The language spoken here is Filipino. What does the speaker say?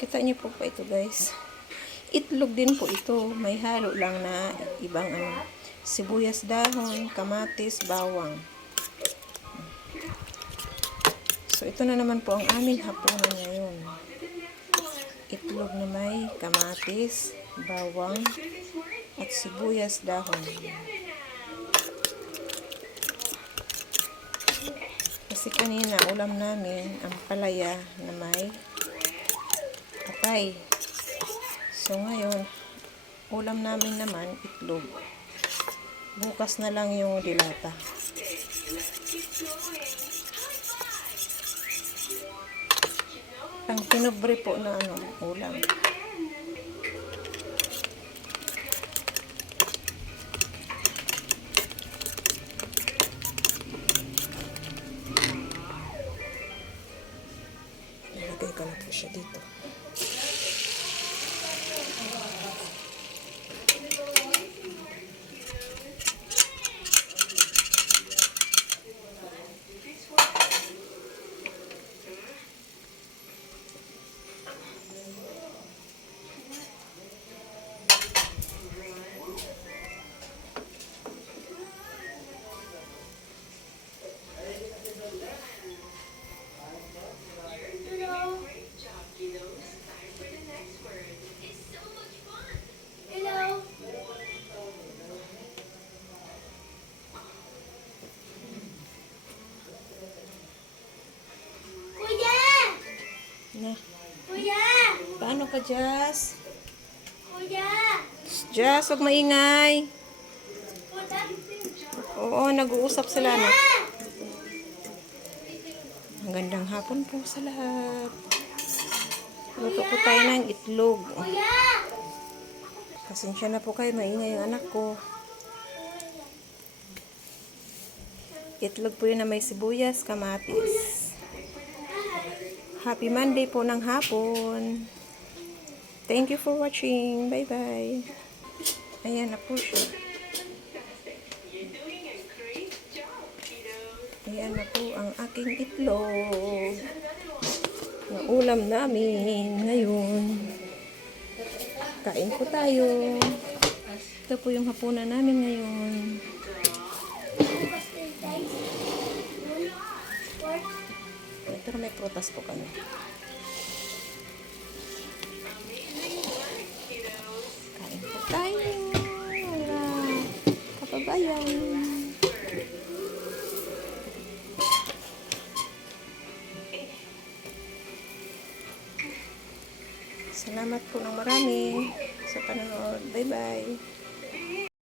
Kita niyo po pa ito, guys. Itlog din po ito. May halo lang na ibang sibuyas dahon, kamatis, bawang. So, ito na naman po ang aming hapunan ngayon. Itlog na may kamatis, bawang, at sibuyas dahon. Kasi kanina ulam namin ang palaya na may atay. So ngayon, ulam namin naman itlog. Bukas na lang yung dilata. Ang tinobre po na ulam. Ilagay ko na po siya dito. Na. Kuya! Paano ka, Jazz? Kuya! Jazz, huwag maingay. Kuya! Oo, nag-uusap sila na. Magandang hapon po sa lahat. Luto po tayo ng itlog. Kuya! Pasensya na po kayo, maingay yung anak ko. Itlog po yun na may sibuyas, kamatis. Happy Monday po ng hapon. Thank you for watching. Bye-bye. Ayan na po siya. Ayan na po ang aking itlog na ulam namin ngayon. Kain po tayo. Ito po yung hapunan namin ngayon. Pero may prutas po kami. Kain po tayo. Wala. Kapabayan. Salamat po ng marami sa panonood. Bye-bye.